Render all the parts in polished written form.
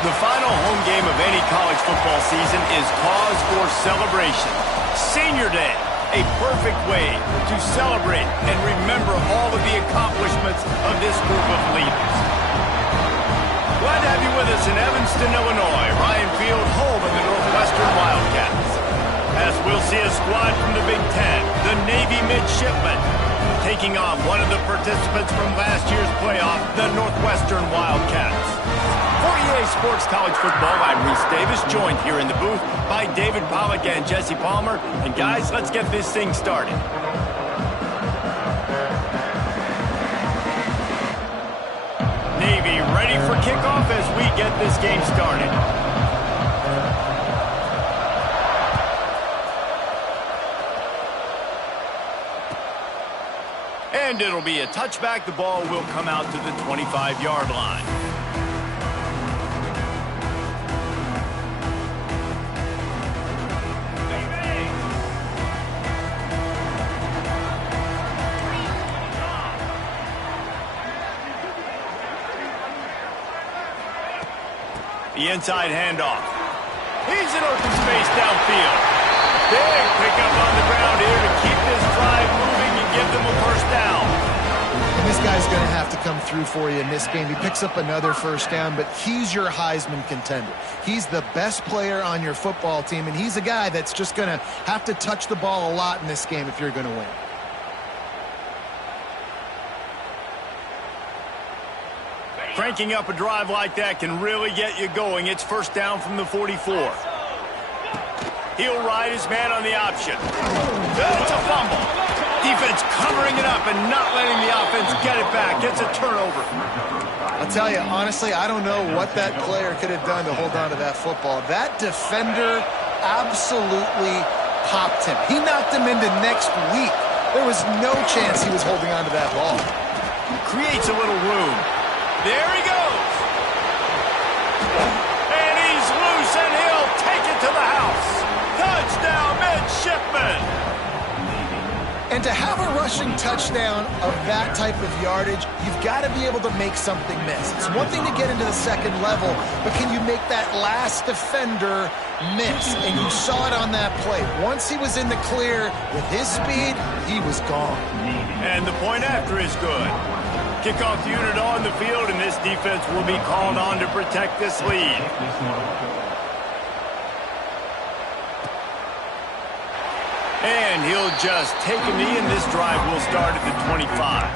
The final home game of any college football season is cause for celebration. Senior Day, a perfect way to celebrate and remember all of the accomplishments of this group of leaders. Glad to have you with us in Evanston, Illinois. Ryan Field, home of the Northwestern Wildcats. As we'll see a squad from the Big Ten, the Navy Midshipmen, taking on one of the participants from last year's playoff, the Northwestern Wildcats. For EA Sports College Football, I'm Reese Davis, joined here in the booth by David Pollack and Jesse Palmer. And guys, let's get this thing started. Navy ready for kickoff as we get this game started. And it'll be a touchback. The ball will come out to the 25-yard line. The inside handoff. He's in open space downfield. Big pickup on the ground here to keep this drive moving and give them a first down. And this guy's going to have to come through for you in this game. He picks up another first down, but he's your Heisman contender. He's the best player on your football team, and he's a guy that's just going to have to touch the ball a lot in this game if you're going to win. Cranking up a drive like that can really get you going. It's first down from the 44. He'll ride his man on the option. It's a fumble. Defense covering it up and not letting the offense get it back. It's a turnover. I'll tell you, honestly, I don't know what that player could have done to hold on to that football. That defender absolutely popped him. He knocked him into next week. There was no chance he was holding on to that ball. Creates a little room. There he goes. And he's loose, and he'll take it to the house. Touchdown, Midshipmen. And to have a rushing touchdown of that type of yardage, you've got to be able to make something miss. It's one thing to get into the second level, but can you make that last defender miss? And you saw it on that play. Once he was in the clear with his speed, he was gone. And the point after is good. Kickoff unit on the field, and this defense will be called on to protect this lead. And he'll just take a knee, and this drive will start at the 25.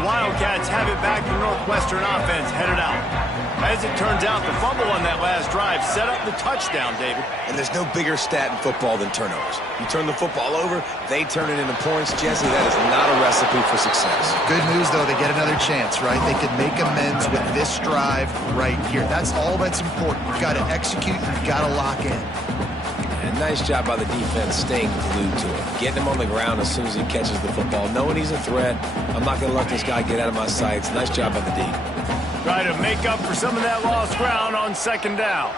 The Wildcats have it back. The Northwestern offense headed out. As it turns out, the fumble on that last drive set up the touchdown, David. And there's no bigger stat in football than turnovers. You turn the football over, they turn it into points. Jesse, that is not a recipe for success. Good news, though, they get another chance, right? They can make amends with this drive right here. That's all that's important. You've got to execute. You've got to lock in. And nice job by the defense staying glued to him. Getting him on the ground as soon as he catches the football. Knowing he's a threat, I'm not going to let this guy get out of my sights. Nice job by the D. Try to make up for some of that lost ground on second down.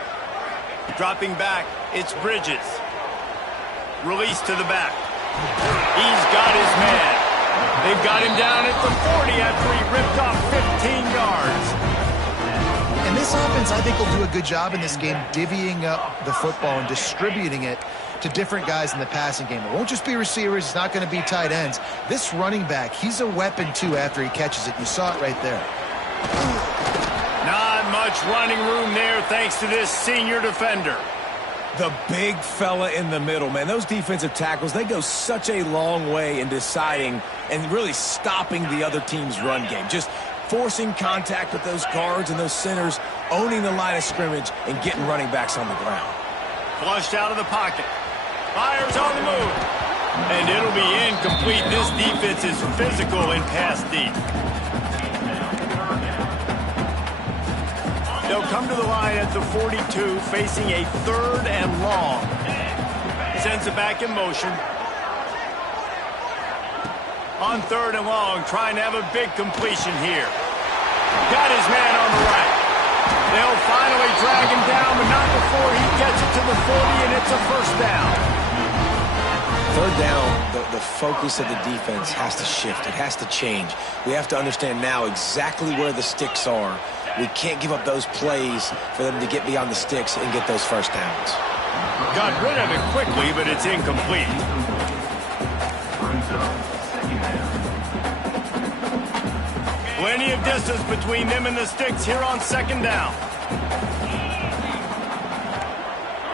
Dropping back, it's Bridges. Release to the back. He's got his man. They've got him down at the 40 after he ripped off 15 yards. And this offense, I think, will do a good job in this game divvying up the football and distributing it to different guys in the passing game. It won't just be receivers. It's not going to be tight ends. This running back, he's a weapon, too, after he catches it. You saw it right there. Not much running room there thanks to this senior defender. The big fella in the middle, man. Those defensive tackles, they go such a long way in deciding and really stopping the other team's run game. Just forcing contact with those guards and those centers, owning the line of scrimmage, and getting running backs on the ground. Flushed out of the pocket. Fires on the move. And it'll be incomplete. This defense is physical in pass deep. They'll come to the line at the 42, facing a 3rd and long. Sends it back in motion. On 3rd and long, trying to have a big completion here. Got his man on the right. They'll finally drag him down, but not before he gets it to the 40, and it's a first down. third down, the focus of the defense has to shift. It has to change. We have to understand now exactly where the sticks are. We can't give up those plays for them to get beyond the sticks and get those first downs. Got rid of it quickly, but it's incomplete. Plenty of distance between them and the sticks here on second down.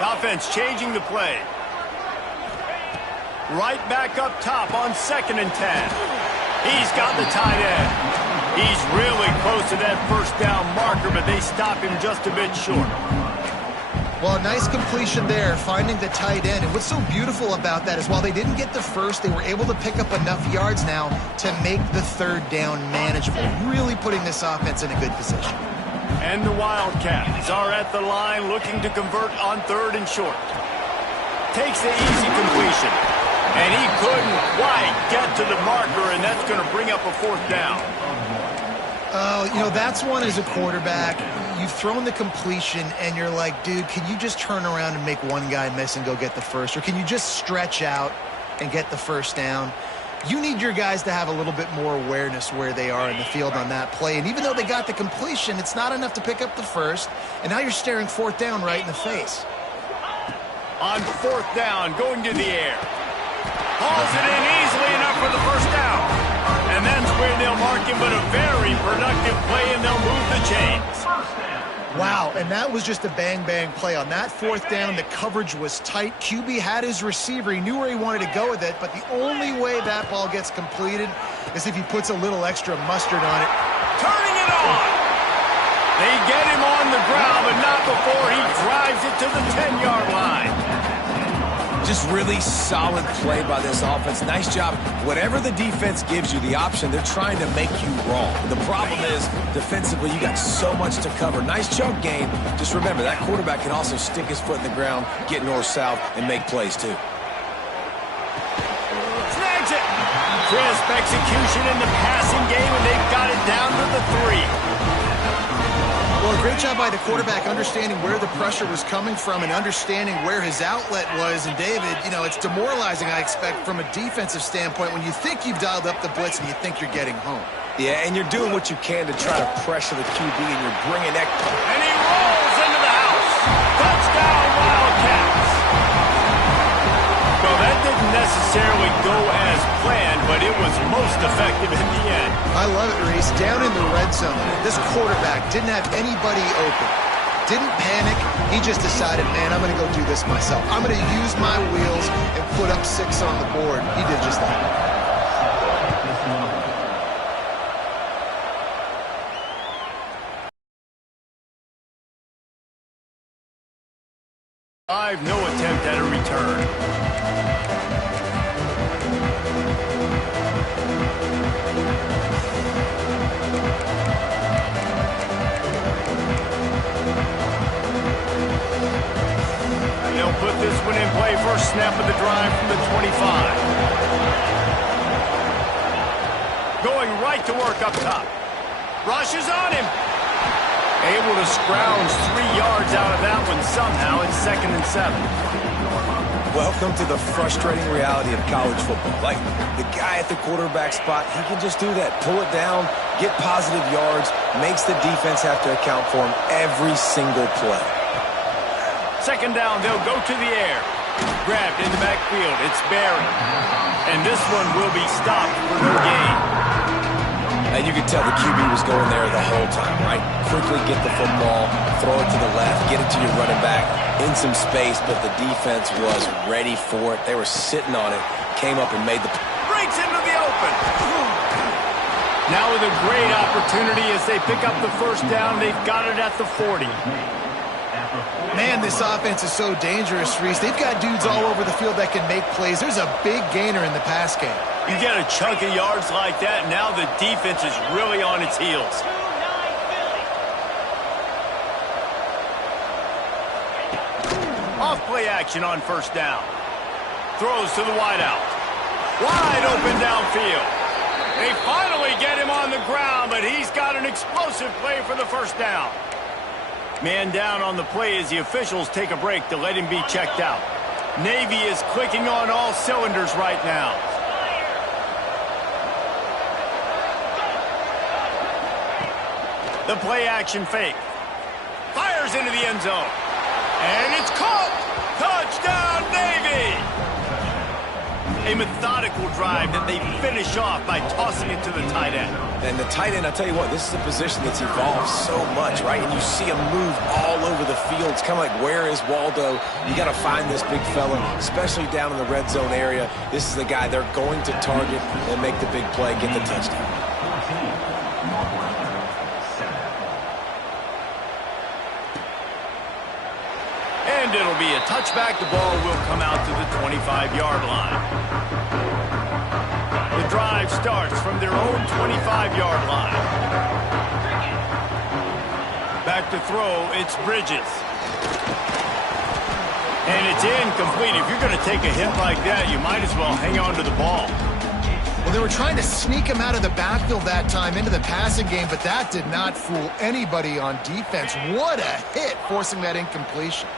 Offense changing the play. Right back up top on 2nd and 10. He's got the tight end. He's really close to that first down marker, but they stop him just a bit short. Well, nice completion there, finding the tight end. And what's so beautiful about that is while they didn't get the first, they were able to pick up enough yards now to make the third down manageable, really putting this offense in a good position. And the Wildcats are at the line looking to convert on 3rd and short. Takes the easy completion. And he couldn't quite get to the marker, and that's going to bring up a 4th down. Oh, you know, that's one as a quarterback. You've thrown the completion, and you're like, dude, can you just turn around and make one guy miss and go get the first? Or can you just stretch out and get the first down? You need your guys to have a little bit more awareness where they are in the field on that play. And even though they got the completion, it's not enough to pick up the first. And now you're staring 4th down right in the face. On 4th down, going to the air. Hauls it in easily enough for the first down. And that's where they'll mark him, but a very productive play, and they'll move the chains. Wow, and that was just a bang-bang play. On that 4th down, the coverage was tight. QB had his receiver. He knew where he wanted to go with it, but the only way that ball gets completed is if he puts a little extra mustard on it. Turning it on. They get him on the ground, but not before he drives it to the 10-yard line. Just really solid play by this offense. Nice job. Whatever the defense gives you, the option, they're trying to make you wrong. The problem is, defensively, you got so much to cover. Nice chunk game. Just remember, that quarterback can also stick his foot in the ground, get north-south, and make plays, too. Snags it. Crisp execution in the passing game, and they've got it down to the 3. Well, great job by the quarterback understanding where the pressure was coming from and understanding where his outlet was. And, David, you know, it's demoralizing, I expect, from a defensive standpoint when you think you've dialed up the blitz and you think you're getting home. Yeah, and you're doing what you can to try to pressure the QB, and you're bringing that... And he rolls into the house. Touchdown, Wildcats. Well, that didn't necessarily go as planned, but it was most effective in the end. I love it, Reese. Down in the red zone, this quarterback didn't have anybody open. Didn't panic. He just decided, man, I'm going to go do this myself. I'm going to use my wheels and put up 6 on the board. He did just that. No attempt at a return. They'll put this one in play. First snap of the drive from the 25. Going right to work up top. Rushes on him. Able to scrounge 3 yards out of that one somehow. It's 2nd and 7. Welcome to the frustrating reality of college football. Like, the guy at the quarterback spot, he can just do that. Pull it down, get positive yards, makes the defense have to account for him every single play. 2nd down, they'll go to the air. Grabbed in the backfield. It's Barry. And this one will be stopped for no gain. And you could tell the QB was going there the whole time, right? Quickly get the football, throw it to the left, get it to your running back in some space, but the defense was ready for it. They were sitting on it, came up and made the... Breaks into the open. Now with a great opportunity as they pick up the first down. They've got it at the 40. Man, this offense is so dangerous, Reese. They've got dudes all over the field that can make plays. There's a big gainer in the pass game. You get a chunk of yards like that, now the defense is really on its heels. Off play action on first down. Throws to the wideout. Wide open downfield. They finally get him on the ground, but he's got an explosive play for the first down. Man down on the play as the officials take a break to let him be checked out. Navy is clicking on all cylinders right now. The play action fake. Fires into the end zone. And it's caught! Touchdown, Navy! A methodical drive that they finish off by tossing it to the tight end. And the tight end, I'll tell you what, this is a position that's evolved so much, right? And you see him move all over the field. It's kind of like, where is Waldo? You got to find this big fella, especially down in the red zone area. This is the guy they're going to target and make the big play, get the touchdown. And it'll be a touchback. The ball will come out to the 25-yard line. The drive starts from their own 25-yard line. Back to throw, it's Bridges. And it's incomplete. If you're going to take a hit like that, you might as well hang on to the ball. Well, they were trying to sneak him out of the backfield that time into the passing game, but that did not fool anybody on defense. What a hit, forcing that incompletion.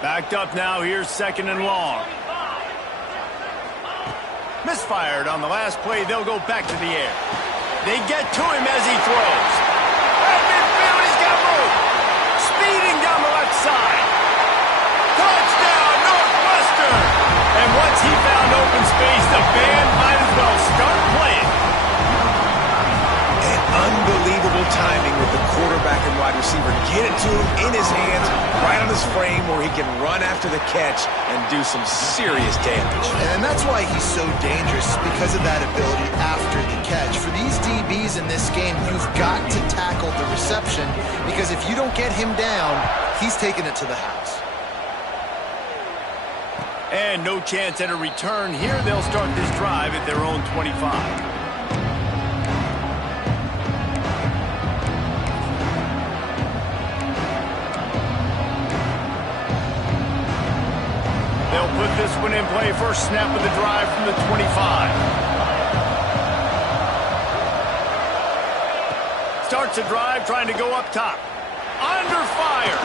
Backed up now, here's second and long. Misfired on the last play, they'll go back to the air. They get to him as he throws. At midfield, he's got room. Speeding down the left side. Touchdown, Northwestern! And once he found open space, the band might as well start playing. And unbelievable timing with the quarterback and wide receiver. Get it to him in his hands, right on his frame where he can run after the catch and do some serious damage. And that's why he's so dangerous, because of that ability after the catch. For these DBs in this game, you've got to tackle the reception, because if you don't get him down, he's taking it to the house. And no chance at a return here. They'll start this drive at their own 25. They'll put this one in play. First snap of the drive from the 25. Starts a drive trying to go up top. Under fire.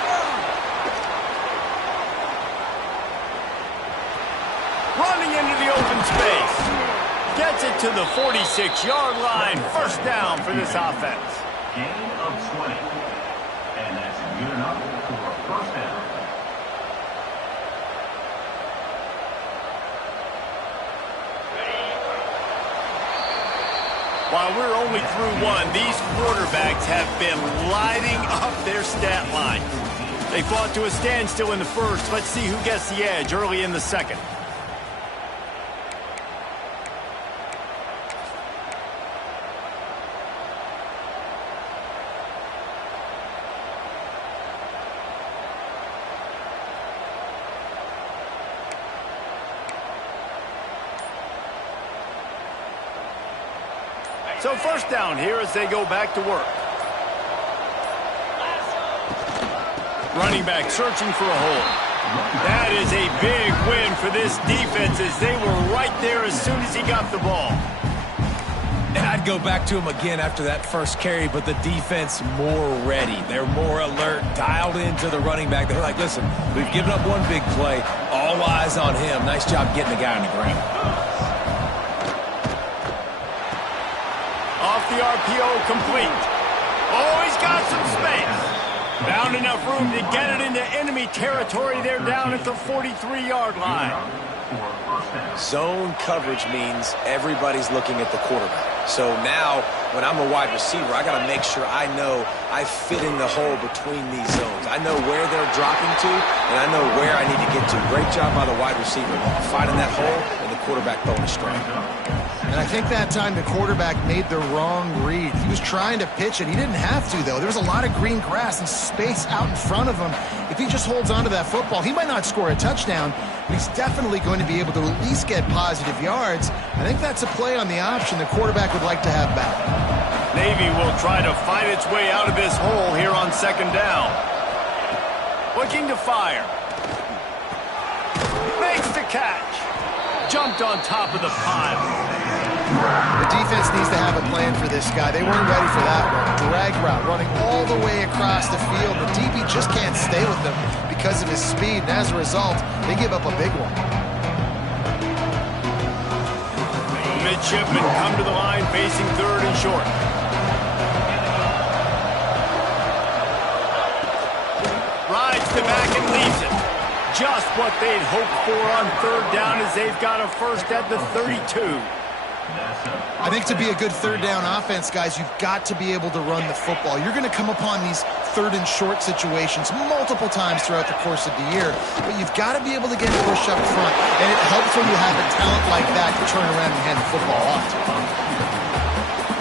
Running into the open space. Gets it to the 46-yard line. First down for this offense. Gain of 20. And that's good enough for a first down. While we're only through one, these quarterbacks have been lighting up their stat line. They fought to a standstill in the first. Let's see who gets the edge early in the second. So first down here as they go back to work. Running back searching for a hole. That is a big win for this defense, as they were right there as soon as he got the ball. And I'd go back to him again after that first carry, but the defense more ready. They're more alert, dialed into the running back. They're like, listen, we've given up one big play. All eyes on him. Nice job getting the guy on the ground. Off the RPO, complete. Oh, he's got some space. Found enough room to get it into enemy territory. They're down at the 43-yard line. Zone coverage means everybody's looking at the quarterback. So now, when I'm a wide receiver, I got to make sure I know I fit in the hole between these zones. I know where they're dropping to, and I know where I need to get to. Great job by the wide receiver, finding that hole and the quarterback bonus strike. And I think that time the quarterback made the wrong read. He was trying to pitch it. He didn't have to, though. There was a lot of green grass and space out in front of him. If he just holds on to that football, he might not score a touchdown, but he's definitely going to be able to at least get positive yards. I think that's a play on the option the quarterback would like to have back. Navy will try to fight its way out of this hole here on second down. Looking to fire. Makes the catch. Jumped on top of the pile. The defense needs to have a plan for this guy. They weren't ready for that one. Drag route, running all the way across the field. The DB just can't stay with them because of his speed, and as a result, they give up a big one. Midshipmen come to the line facing third and short. Rides the back and leaves it. Just what they'd hoped for on third down as they've got a first at the 32. I think to be a good third down offense, guys, you've got to be able to run the football. You're going to come upon these third and short situations multiple times throughout the course of the year, but you've got to be able to get push up front, and it helps when you have a talent like that to turn around and hand the football off to.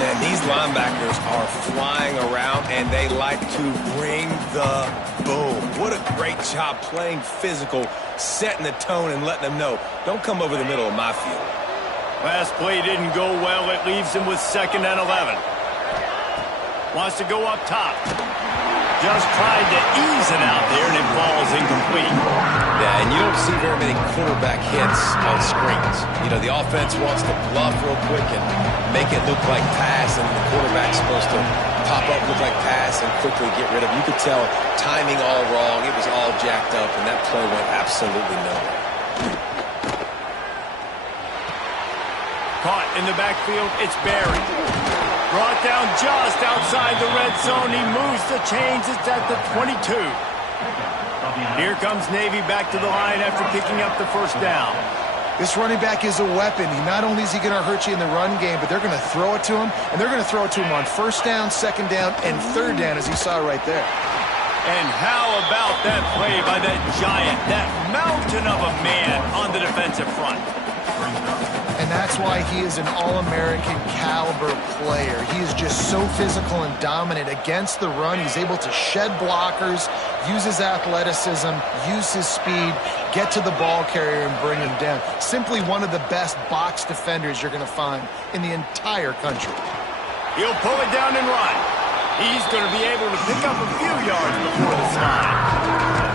And these linebackers are flying around, and they like to bring the boom. What a great job playing physical, setting the tone, and letting them know, don't come over the middle of my field. Last play didn't go well. It leaves him with 2nd and 11. Wants to go up top. Just tried to ease it out there, and it falls incomplete. Yeah, and you don't see very many quarterback hits on screens. You know, the offense wants to bluff real quick and make it look like pass, and the quarterback's supposed to pop up, look like pass, and quickly get rid of it. You could tell timing all wrong. It was all jacked up, and that play went absolutely nowhere. Caught in the backfield, it's Barry. Brought down just outside the red zone. He moves the chains. It's at the 22. Here comes Navy back to the line after picking up the first down. This running back is a weapon. Not only is he going to hurt you in the run game, but they're going to throw it to him, and they're going to throw it to him on first down, second down, and third down, as you saw right there. And how about that play by that giant, that mountain of a man on the defensive front? And that's why he is an All-American caliber player. He is just so physical and dominant against the run. He's able to shed blockers, use his athleticism, use his speed, get to the ball carrier and bring him down. Simply one of the best box defenders you're going to find in the entire country. He'll pull it down and run. He's going to be able to pick up a few yards before the slide.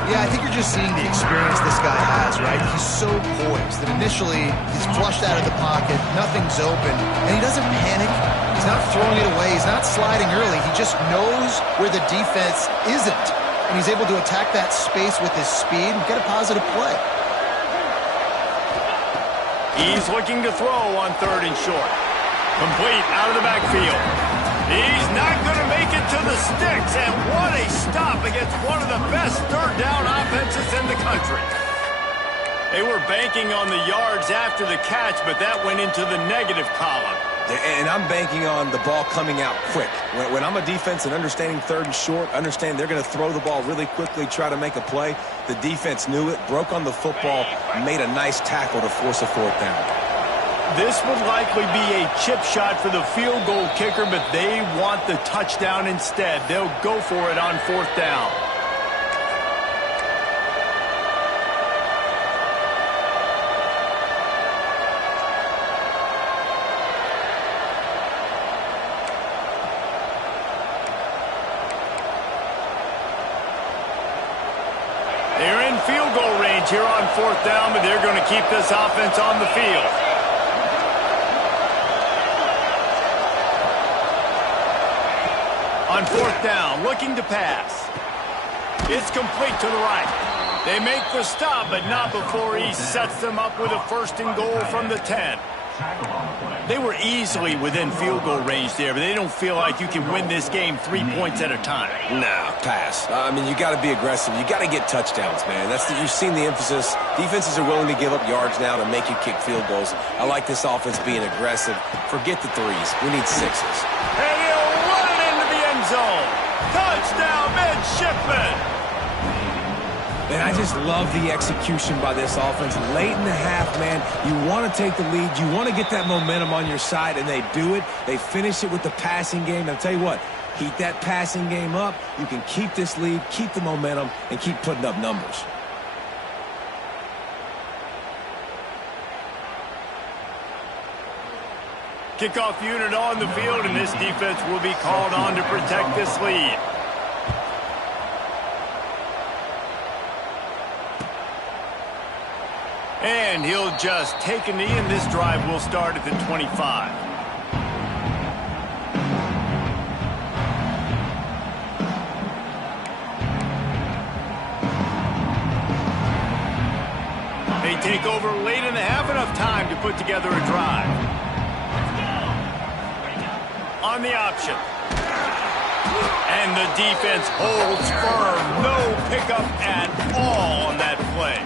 Yeah, I think you're just seeing the experience this guy has, right? He's so poised that initially he's flushed out of the pocket, nothing's open, and he doesn't panic. He's not throwing it away. He's not sliding early. He just knows where the defense isn't, and he's able to attack that space with his speed and get a positive play. He's looking to throw on third and short. Complete out of the backfield. He's not going to make it to the sticks, and what a stop against one of the best third down offenses in the country. They were banking on the yards after the catch, but that went into the negative column. And I'm banking on the ball coming out quick. When I'm a defense and understanding third and short, understand they're going to throw the ball really quickly, try to make a play. The defense knew it, broke on the football, made a nice tackle to force a fourth down. This would likely be a chip shot for the field goal kicker, but they want the touchdown instead. They'll go for it on fourth down. They're in field goal range here on fourth down, but they're going to keep this offense on the field. On fourth down, looking to pass. It's complete to the right. They make the stop, but not before he sets them up with a first and goal from the 10. They were easily within field goal range there, but they don't feel like you can win this game 3 points at a time. No, pass. I mean, you got to be aggressive. You got to get touchdowns, man. You've seen the emphasis. Defenses are willing to give up yards now to make you kick field goals. I like this offense being aggressive. Forget the threes. We need sixes. And he'll run it into the end zone. Touchdown, midshipmen. And I just love the execution by this offense. Late in the half, man, you want to take the lead. You want to get that momentum on your side, and they do it. They finish it with the passing game. And I'll tell you what, heat that passing game up. You can keep this lead, keep the momentum, and keep putting up numbers. Kickoff unit on the field, and this defense will be called on to protect this lead. And he'll just take a knee, and this drive will start at the 25. take over late in the half, enough time to put together a drive. On the option. And the defense holds firm. No pickup at all on that play.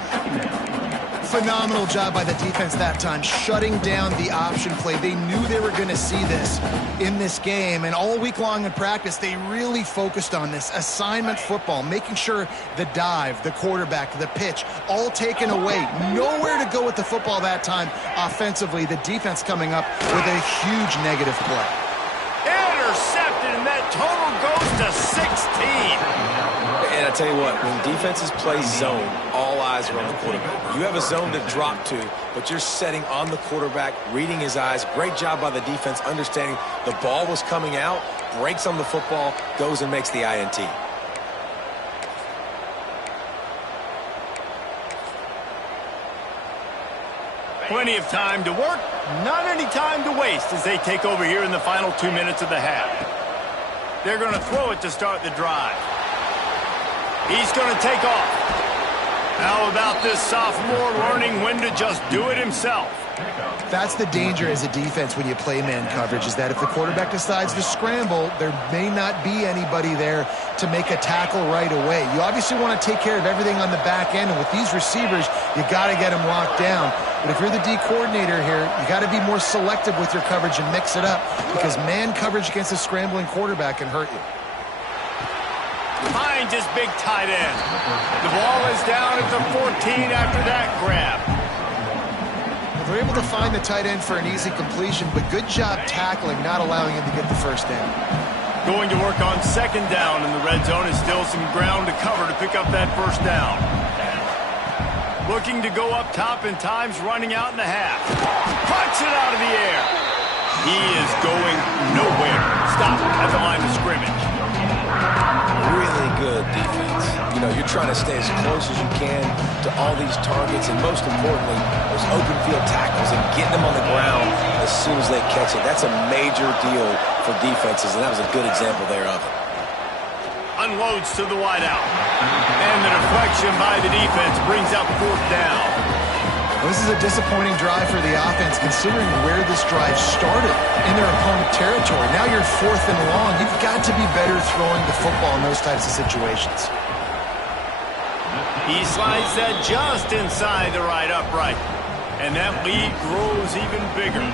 Phenomenal job by the defense that time, shutting down the option play. They knew they were going to see this in this game, and all week long in practice, they really focused on this assignment football, making sure the dive, the quarterback, the pitch, all taken away. Nowhere to go with the football that time offensively. The defense coming up with a huge negative play. Intercepted, and that total goes to 16. And I tell you what, when defenses play zone, all eyes are on the quarterback. You have a zone to drop to, but you're setting on the quarterback, reading his eyes. Great job by the defense, understanding the ball was coming out, breaks on the football, goes and makes the INT. Plenty of time to work, not any time to waste as they take over here in the final 2 minutes of the half. They're going to throw it to start the drive. He's going to take off. How about this sophomore learning when to just do it himself? That's the danger as a defense when you play man coverage, is that if the quarterback decides to scramble, there may not be anybody there to make a tackle right away. You obviously want to take care of everything on the back end, and with these receivers, you got to get them locked down. But if you're the D coordinator here, you got to be more selective with your coverage and mix it up, because man coverage against a scrambling quarterback can hurt you. Finds his big tight end. The ball is down at the 14 after that grab. They're able to find the tight end for an easy completion, but good job tackling, not allowing him to get the first down. Going to work on second down in the red zone. Is still some ground to cover to pick up that first down. Looking to go up top, and time's running out in the half. Puts it out of the air. He is going nowhere. Stop at the line of scrimmage. Really good defense. You know, you're trying to stay as close as you can to all these targets, and most importantly, those open field tackles and getting them on the ground as soon as they catch it. That's a major deal for defenses, and that was a good example there of it. Unloads to the wideout. And the deflection by the defense brings up fourth down. Well, this is a disappointing drive for the offense, considering where this drive started in their opponent territory. Now you're fourth and long. You've got to be better throwing the football in those types of situations. He slides that just inside the right upright. And that lead grows even bigger.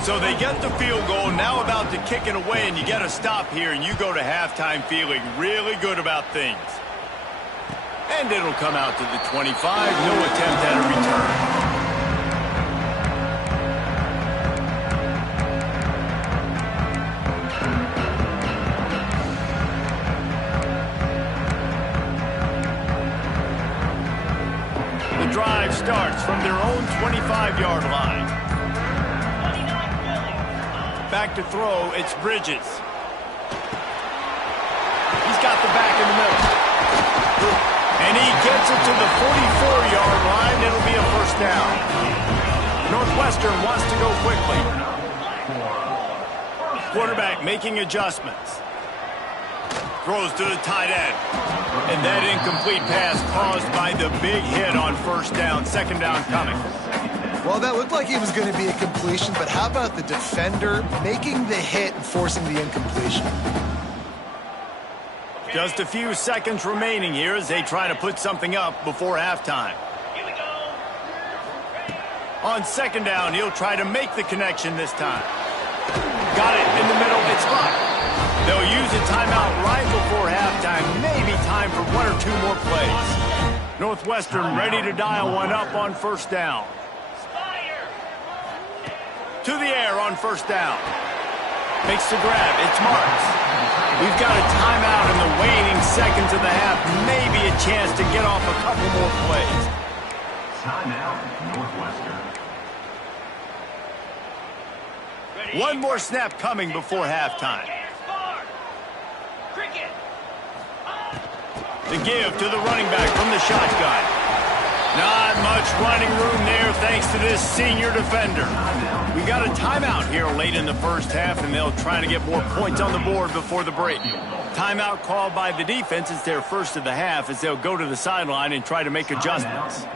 So they get the field goal, now about to kick it away, and you get a stop here, and you go to halftime feeling really good about things. And it'll come out to the 25, no attempt at a return. The drive starts from their own 25-yard line. Back to throw, it's Bridges. He's got the back in the middle. And he gets it to the 44-yard line. It'll be a first down. Northwestern wants to go quickly. Quarterback making adjustments. Throws to the tight end. And that incomplete pass caused by the big hit on first down. Second down coming. Well, that looked like it was going to be a completion, but how about the defender making the hit and forcing the incompletion? Just a few seconds remaining here as they try to put something up before halftime. Here we go. On second down, he'll try to make the connection this time. Got it in the middle. It's locked. They'll use a timeout right before halftime. Maybe time for one or two more plays. Northwestern ready to dial one up on first down. To the air on first down. Makes the grab. It's Marks. We've got a timeout in the waning seconds of the half. Maybe a chance to get off a couple more plays. Timeout, Northwestern. One more snap coming before halftime. The give to the running back from the shotgun. Not much running room there thanks to this senior defender. We got a timeout here late in the first half, and they'll try to get more points on the board before the break. Timeout called by the defense. It's their first of the half as they'll go to the sideline and try to make adjustments.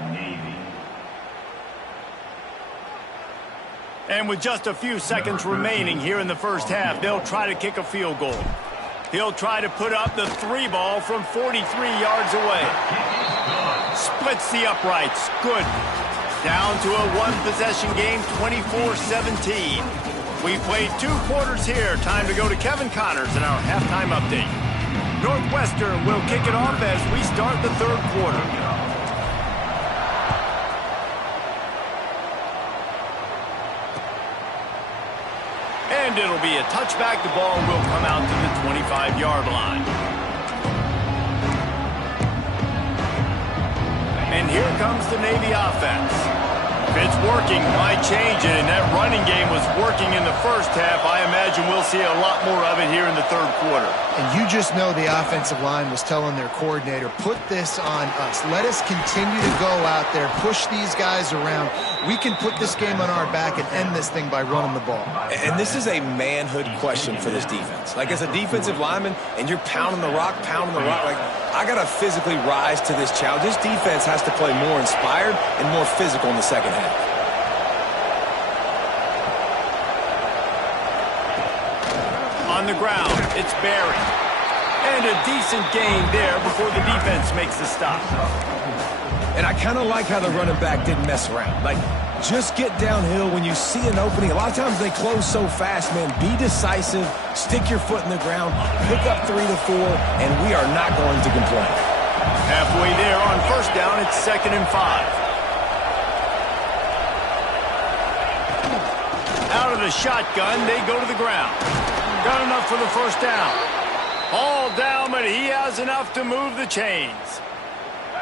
And with just a few seconds remaining here in the first half, they'll try to kick a field goal. He'll try to put up the 3 ball from 43 yards away. Splits the uprights. Good. Down to a one-possession game, 24-17. We played 2 quarters here. Time to go to Kevin Connors in our halftime update. Northwestern will kick it off as we start the 3rd quarter. And it'll be a touchback. The ball will come out to the 25-yard line. And here comes the Navy offense. If it's working, why change it? And that running game was working in the first half. I imagine we'll see a lot more of it here in the 3rd quarter. And you just know the offensive line was telling their coordinator, put this on us. Let us continue to go out there, push these guys around. We can put this game on our back and end this thing by running the ball. And this is a manhood question for this defense. Like, as a defensive lineman, and you're pounding the rock, like, I got to physically rise to this challenge. This defense has to play more inspired and more physical in the second half. On the ground, it's Barry. And a decent gain there before the defense makes the stop. And I kind of like how the running back didn't mess around. Like, just get downhill when you see an opening. A lot of times they close so fast, man. Be decisive, stick your foot in the ground, pick up 3 to 4, and we are not going to complain. Halfway there on first down, it's 2nd and 5. Out of the shotgun, they go to the ground. Got enough for the first down. All down, but he has enough to move the chains.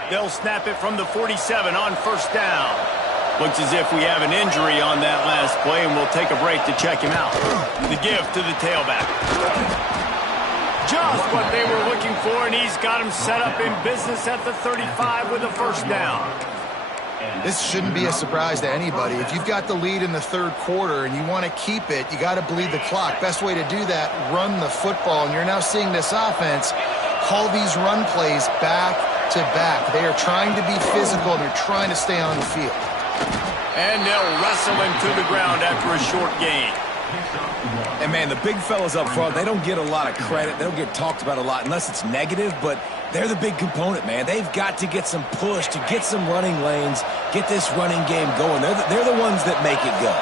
They'll snap it from the 47 on first down. Looks as if we have an injury on that last play, and we'll take a break to check him out. The give to the tailback. Just what they were looking for, and he's got him set up in business at the 35 with a first down. This shouldn't be a surprise to anybody. If you've got the lead in the 3rd quarter and you want to keep it, you got to bleed the clock. Best way to do that, run the football. And you're now seeing this offense call these run plays back to back. They are trying to be physical, and they're trying to stay on the field. And they'll wrestle him to the ground after a short gain. And, man, the big fellas up front, they don't get a lot of credit. They don't get talked about a lot unless it's negative, but they're the big component, man. They've got to get some push, to get some running lanes, get this running game going. They're the ones that make it go.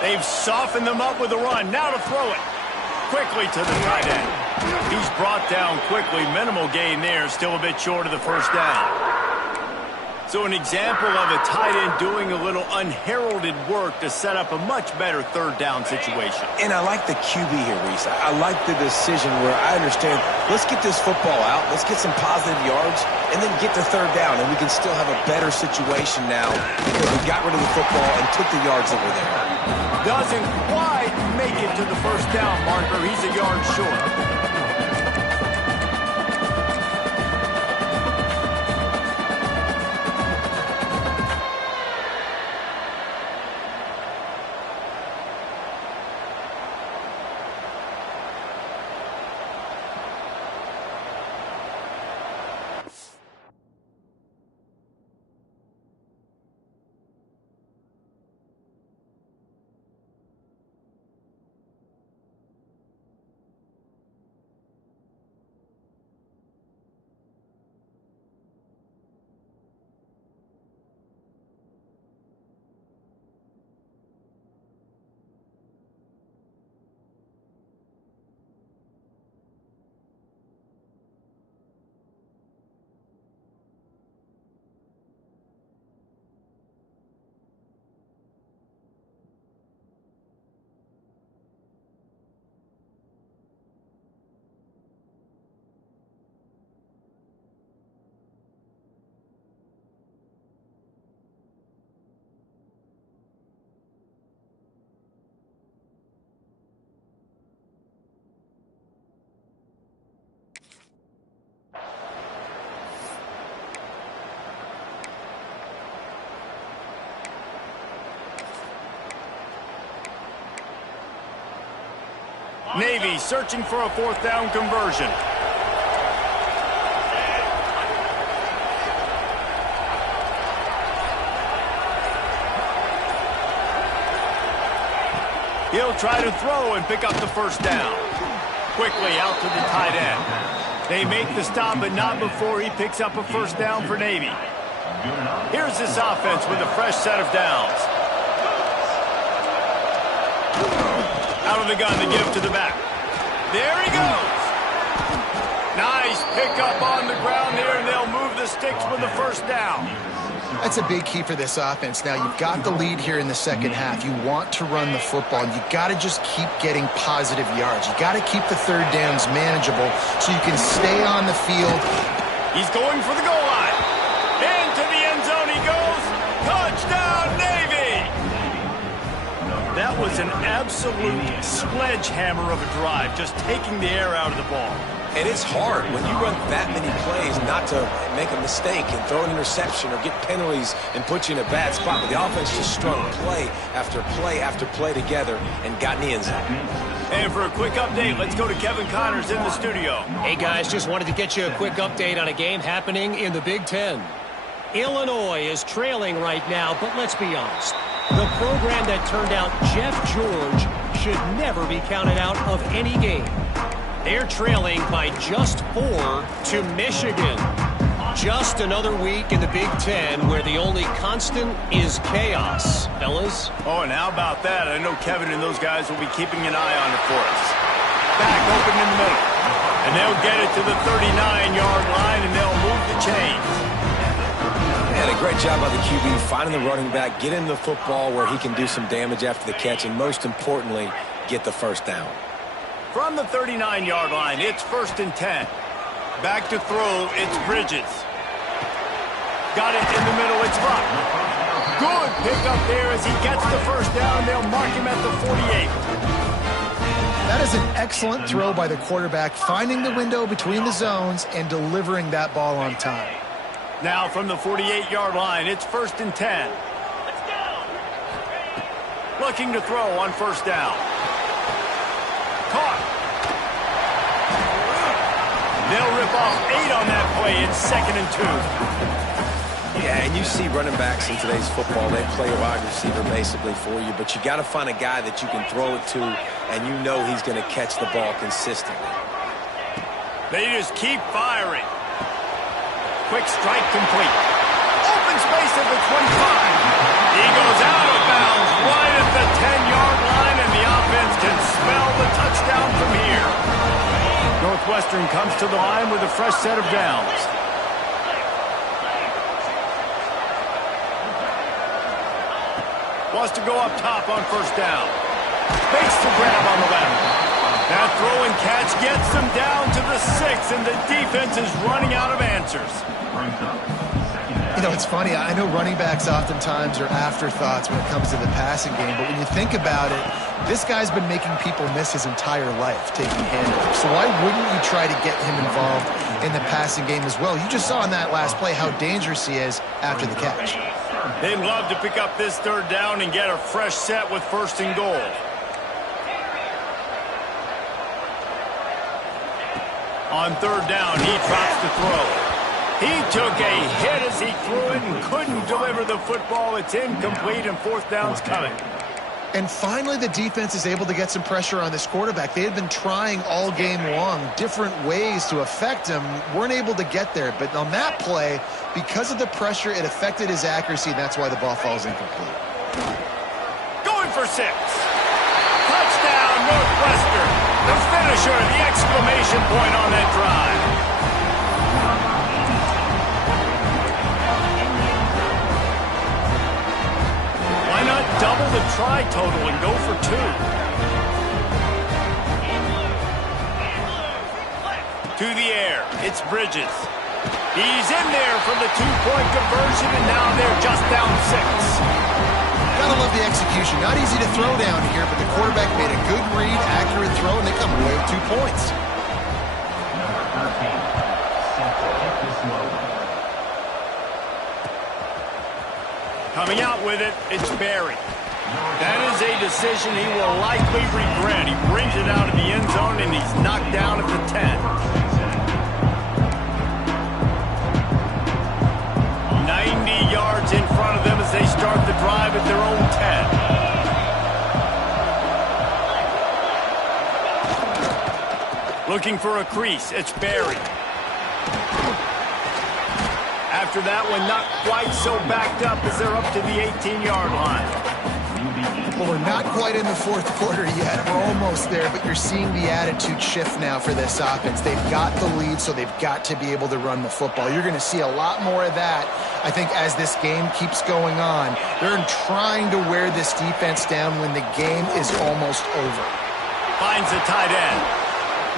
They've softened them up with a run. Now to throw it. Quickly to the tight end. He's brought down quickly. Minimal gain there. Still a bit short of the first down. So an example of a tight end doing a little unheralded work to set up a much better 3rd down situation. And I like the QB here, Reese. I like the decision where I understand, let's get this football out, let's get some positive yards, and then get to 3rd down, and we can still have a better situation now because we got rid of the football and took the yards that were there. Doesn't quite make it to the first down marker. He's a yard short. Navy searching for a 4th down conversion. He'll try to throw and pick up the first down. Quickly out to the tight end. They make the stop, but not before he picks up a first down for Navy. Here's this offense with a fresh set of downs. Out of the gun to give to the back. There he goes. Nice pickup on the ground there, and they'll move the sticks with the first down. That's a big key for this offense. Now, you've got the lead here in the second half. You want to run the football. You got to just keep getting positive yards. You got to keep the third downs manageable so you can stay on the field. He's going for the goal line. Into the end zone he goes. Touchdown, Navy! That was an absolute sledgehammer of a drive, just taking the air out of the ball. And it's hard when you run that many plays not to make a mistake and throw an interception or get penalties and put you in a bad spot. But the offense just strung play after play after play together and got in the end zone. And for a quick update, let's go to Kevin Connors in the studio. Hey, guys, just wanted to get you a quick update on a game happening in the Big Ten. Illinois is trailing right now, but let's be honest. The program that turned out Jeff George should never be counted out of any game. They're trailing by just 4 to Michigan. Just another week in the Big Ten where the only constant is chaos, fellas. Oh, and how about that? I know Kevin and those guys will be keeping an eye on it for us. Back open in the middle. And they'll get it to the 39-yard line, and they'll move the chains. And a great job by the QB finding the running back, getting the football where he can do some damage after the catch, and most importantly, get the first down. From the 39-yard line, it's 1st and 10. Back to throw, it's Bridges. Got it in the middle, it's Luck. Good pickup there as he gets the first down. They'll mark him at the 48. That is an excellent throw by the quarterback, finding the window between the zones and delivering that ball on time. Now from the 48-yard line, it's 1st and 10. Looking to throw on first down. Caught. They'll rip off 8 on that play. It's 2nd and 2. Yeah, and you see running backs in today's football, they play a wide receiver basically for you, but you got to find a guy that you can throw it to, and you know he's going to catch the ball consistently. They just keep firing. Quick strike complete. Open space at the 25. He goes out of bounds right at the 10-yard line, and the offense can smell the touchdown from here. Northwestern comes to the line with a fresh set of downs. Wants to go up top on first down. Fakes the grab on the left. That throw and catch gets them down to the 6, and the defense is running out of answers. You know, it's funny. I know running backs oftentimes are afterthoughts when it comes to the passing game, but when you think about it, this guy's been making people miss his entire life taking handoffs. So why wouldn't you try to get him involved in the passing game as well? You just saw in that last play how dangerous he is after the catch. They'd love to pick up this third down and get a fresh set with 1st and goal. On third down, he drops to throw. He took a hit as he threw it and couldn't deliver the football. It's incomplete, and 4th down's coming. And finally, the defense is able to get some pressure on this quarterback. They had been trying all game long different ways to affect him. Weren't able to get there. But on that play, because of the pressure, it affected his accuracy, and that's why the ball falls incomplete. Going for 6. Touchdown, Northwestern. The finisher, the exclamation point on that drive. Why not double the try total and go for 2? To the air, it's Bridges. He's in there for the 2-point conversion, and now they're just down 6. Gotta love the execution. Not easy to throw down here, but the quarterback made a good read, accurate throw, and they come away with 2 points. Coming out with it, it's Barry. That is a decision he will likely regret. He brings it out of the end zone, and he's knocked down at the 10. 90 yards in front of them as they start the drive at their own 10. Looking for a crease. It's Barry. After that one, not quite so backed up as they're up to the 18-yard line. Well, we're not quite in the fourth quarter yet. We're almost there, but you're seeing the attitude shift now for this offense. They've got the lead, so they've got to be able to run the football. You're going to see a lot more of that, I think, as this game keeps going on. They're trying to wear this defense down when the game is almost over. Finds the tight end.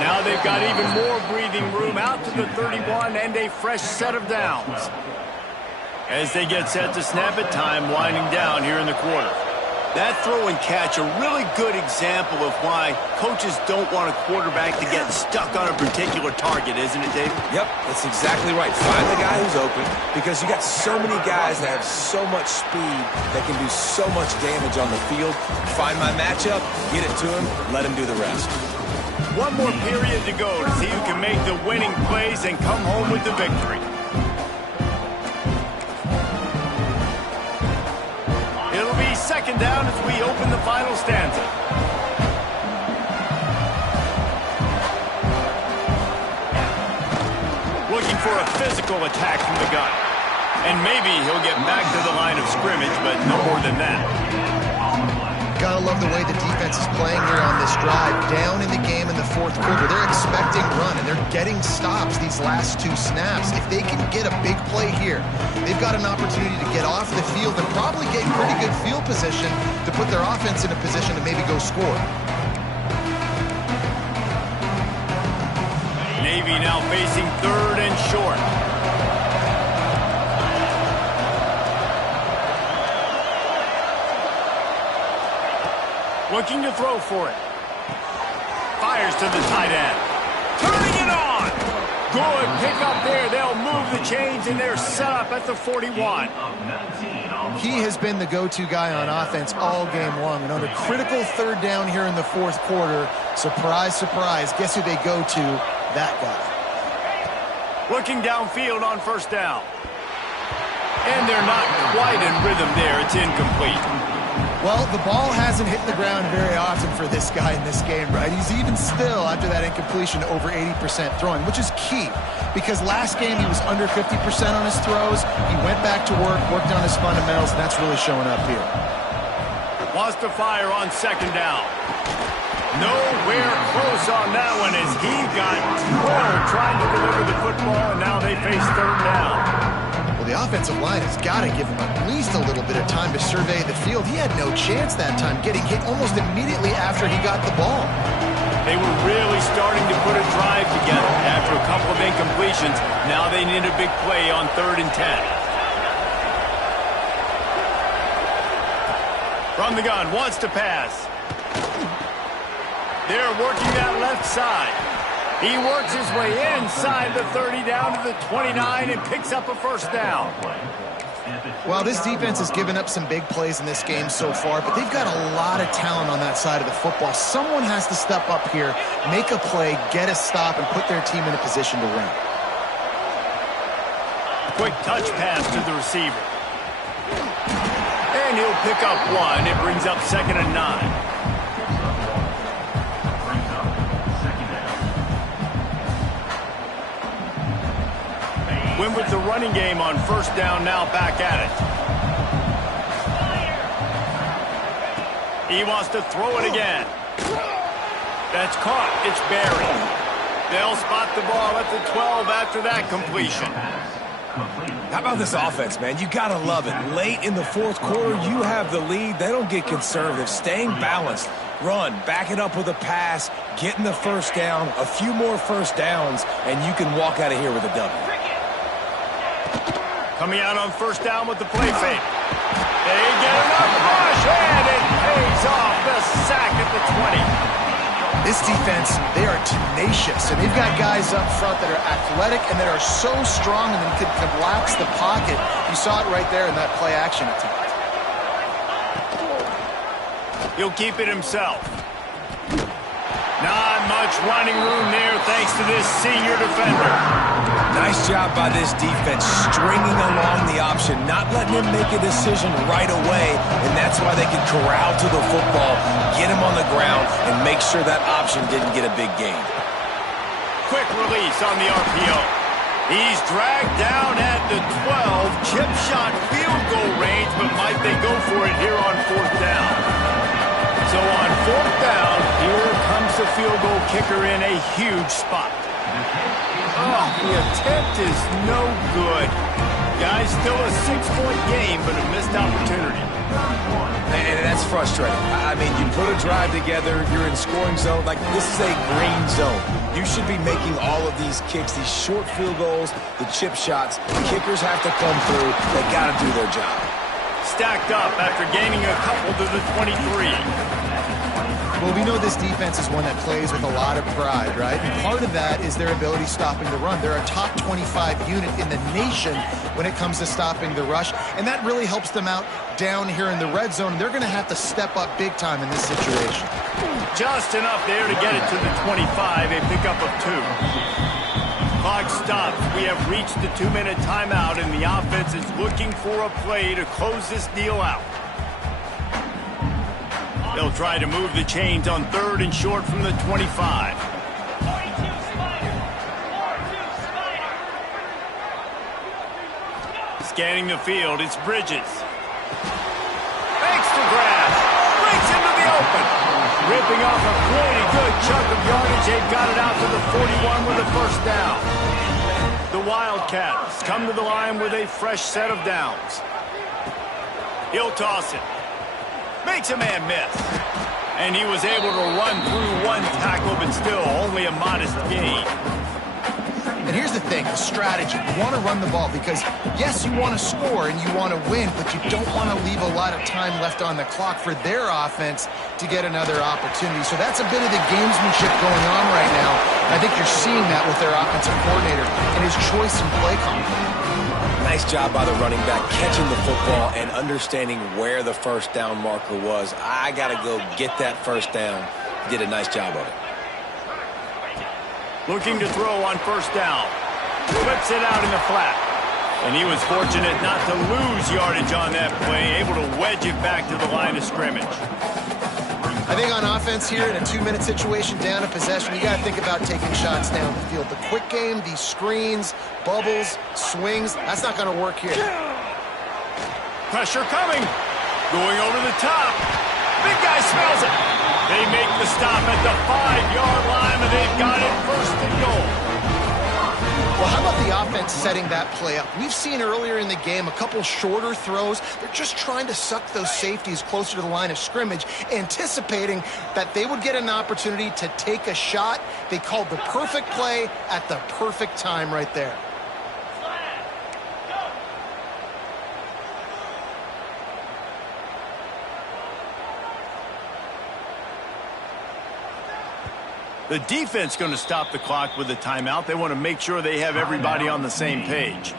Now they've got even more breathing room out to the 31 and a fresh set of downs. As they get set to snap it, time winding down here in the quarter. That throw and catch, a really good example of why coaches don't want a quarterback to get stuck on a particular target, isn't it, Dave? Yep, that's exactly right. Find the guy who's open, because you got so many guys that have so much speed that can do so much damage on the field. Find my matchup, get it to him, let him do the rest. One more period to go to see who can make the winning plays and come home with the victory. It'll be second down as we open the final stanza. Looking for a physical attack from the gun. And maybe he'll get back to the line of scrimmage, but no more than that. Gotta love the way the defense is playing here on this drive. Down in the game in the fourth quarter. They're expecting run, and they're getting stops these last two snaps. If they can get a big play here, they've got an opportunity to get off the field and probably get pretty good field position to put their offense in a position to maybe go score. Navy now facing third and short. Looking to throw for it. Fires to the tight end. Turning it on. Good pick up there. They'll move the chains, and they're set up at the 41. He has been the go-to guy on offense all game long. And on a critical third down here in the fourth quarter, surprise, surprise, guess who they go to? That guy. Looking downfield on first down. And they're not quite in rhythm there. It's incomplete. Well, the ball hasn't hit the ground very often for this guy in this game, right? He's even still, after that incompletion, over 80% throwing, which is key. Because last game, he was under 50% on his throws. He went back to work, worked on his fundamentals, and that's really showing up here. Wants to fire on second down. Nowhere close on that one as he got twirled trying to deliver the football, and now they face third down. Well, the offensive line has got to give him at least a little bit of time to survey the field. He had no chance that time, getting hit almost immediately after he got the ball. They were really starting to put a drive together after a couple of incompletions. Now they need a big play on 3rd and 10. From the gun, wants to pass. They're working that left side. He works his way inside the 30 down to the 29 and picks up a first down. Well, this defense has given up some big plays in this game so far, but they've got a lot of talent on that side of the football. Someone has to step up here, make a play, get a stop, and put their team in a position to win. Quick touch pass to the receiver. And he'll pick up one. It brings up 2nd and 9. Win with the running game on first down, now back at it. He wants to throw it again. That's caught. It's Barry. They'll spot the ball at the 12 after that completion. How about this offense, man? You gotta love it. Late in the fourth quarter, you have the lead. They don't get conservative. Staying balanced. Run, back it up with a pass, getting the first down, a few more first downs, and you can walk out of here with a W. Coming out on first down with the play fake. They get enough rush, and it pays off. The sack at the 20. This defense, they are tenacious, and they've got guys up front that are athletic and that are so strong and can collapse the pocket. You saw it right there in that play action attempt. He'll keep it himself. Not much running room there thanks to this senior defender. Nice job by this defense, stringing along the option, not letting him make a decision right away, and that's why they can corral to the football, get him on the ground, and make sure that option didn't get a big gain. quick release on the RPO. He's dragged down at the 12. Chip shot field goal range, but might they go for it here on 4th down? So on 4th down, here comes the field goal kicker in a huge spot. Oh, the attempt is no good. Guys, still a 6-point game, but a missed opportunity. And that's frustrating. I mean, you put a drive together, you're in scoring zone. Like, this is a green zone. You should be making all of these kicks, these short field goals, the chip shots. The kickers have to come through. They got to do their job. Stacked up after gaining a couple to the 23. Well, we know this defense is one that plays with a lot of pride, right? And part of that is their ability stopping the run. They're a top 25 unit in the nation when it comes to stopping the rush, and that really helps them out down here in the red zone. They're going to have to step up big time in this situation. Just enough there to get it to the 25, a pickup of 2. Clock stops. We have reached the 2-minute timeout, and the offense is looking for a play to close this deal out. They'll try to move the chains on 3rd and short from the 25. Scanning the field, it's Bridges. Fakes the grab. Breaks into the open. Ripping off a pretty good chunk of yardage. They've got it out to the 41 with a 1st down. The Wildcats come to the line with a fresh set of downs. He'll toss it. Makes a man miss. And he was able to run through 1 tackle, but still only a modest gain. And here's the thing, the strategy. You want to run the ball because, yes, you want to score and you want to win, but you don't want to leave a lot of time left on the clock for their offense to get another opportunity. So that's a bit of the gamesmanship going on right now. And I think you're seeing that with their offensive coordinator and his choice in play calling. Nice job by the running back, catching the football and understanding where the 1st down marker was. I got to go get that 1st down. He did a nice job of it. Looking to throw on 1st down. Whips it out in the flat. And he was fortunate not to lose yardage on that play, able to wedge it back to the line of scrimmage. I think on offense here in a 2-minute situation down a possession, you got to think about taking shots down the field. The quick game, these screens, bubbles, swings, that's not going to work here. Pressure coming. Going over the top. Big guy smells it. They make the stop at the 5-yard line, and they've got it 1st and goal. Well, how about the offense setting that play up? We've seen earlier in the game a couple shorter throws. They're just trying to suck those safeties closer to the line of scrimmage, anticipating that they would get an opportunity to take a shot. They called the perfect play at the perfect time right there. The defense going to stop the clock with a timeout. They want to make sure they have everybody on the same page.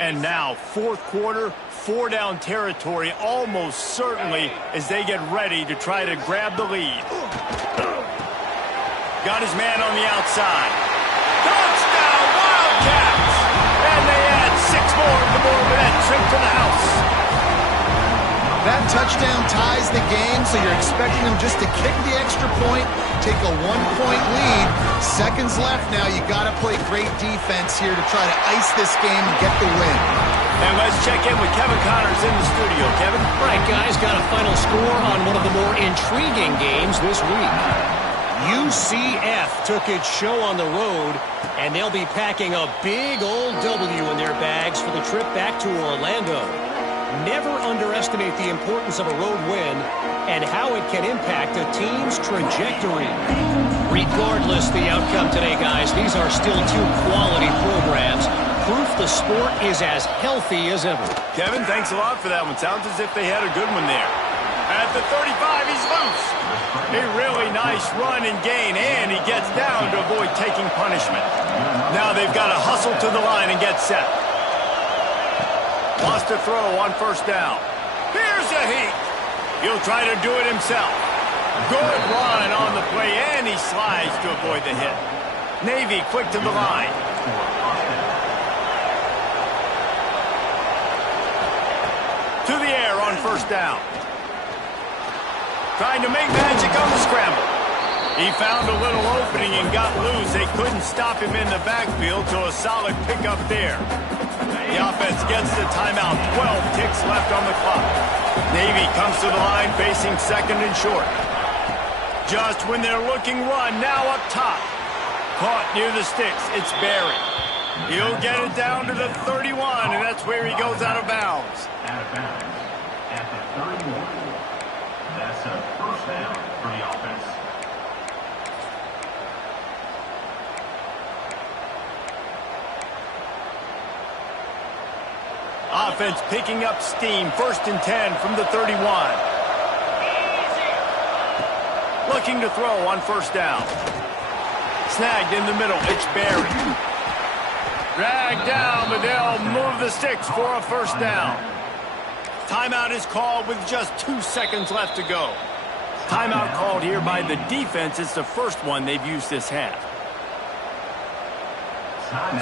And now, 4th quarter, 4-down territory almost certainly as they get ready to try to grab the lead. Got his man on the outside. Touchdown, Wildcats! And they add 6 more to the board with that trip to the house. That touchdown ties the game, so you're expecting them just to kick the extra point, take a 1-point lead. Seconds left now. You got to play great defense here to try to ice this game and get the win. And let's check in with Kevin Connors in the studio. Kevin? All right, guys, got a final score on one of the more intriguing games this week. UCF took its show on the road, and they'll be packing a big old W in their bags for the trip back to Orlando. Never underestimate the importance of a road win and how it can impact a team's trajectory. Regardless the outcome today, guys, these are still 2 quality programs. Proof the sport is as healthy as ever. Kevin, thanks a lot for that one. Sounds as if they had a good one there. At the 35, he's loose. A really nice run and gain, and he gets down to avoid taking punishment. Now they've got to hustle to the line and get set. Lost a throw on 1st down. Here's a heat. He'll try to do it himself. Good run on the play, and he slides to avoid the hit. Navy quick to the line. To the air on 1st down. trying to make magic on the scramble. He found a little opening and got loose. They couldn't stop him in the backfield, so a solid pickup there. The offense gets the timeout. 12 ticks left on the clock. Navy comes to the line facing second and short. Just when they're looking run, now up top. Caught near the sticks. It's Barry. He'll get it down to the 31, and that's where he goes out of bounds. Out of bounds at the 31. That's a first down for the offense. Offense picking up steam. 1st and 10 from the 31. Looking to throw on 1st down. Snagged in the middle. It's Barry. Dragged down, but they'll move the sticks for a 1st down. Timeout is called with just 2 seconds left to go. Timeout called here by the defense. It's the first one they've used this half.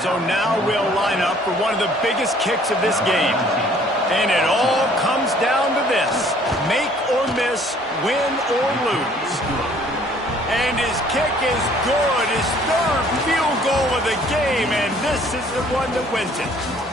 So now we'll line up for one of the biggest kicks of this game. And it all comes down to this. Make or miss, win or lose. And his kick is good. His 3rd field goal of the game. And this is the one that wins it.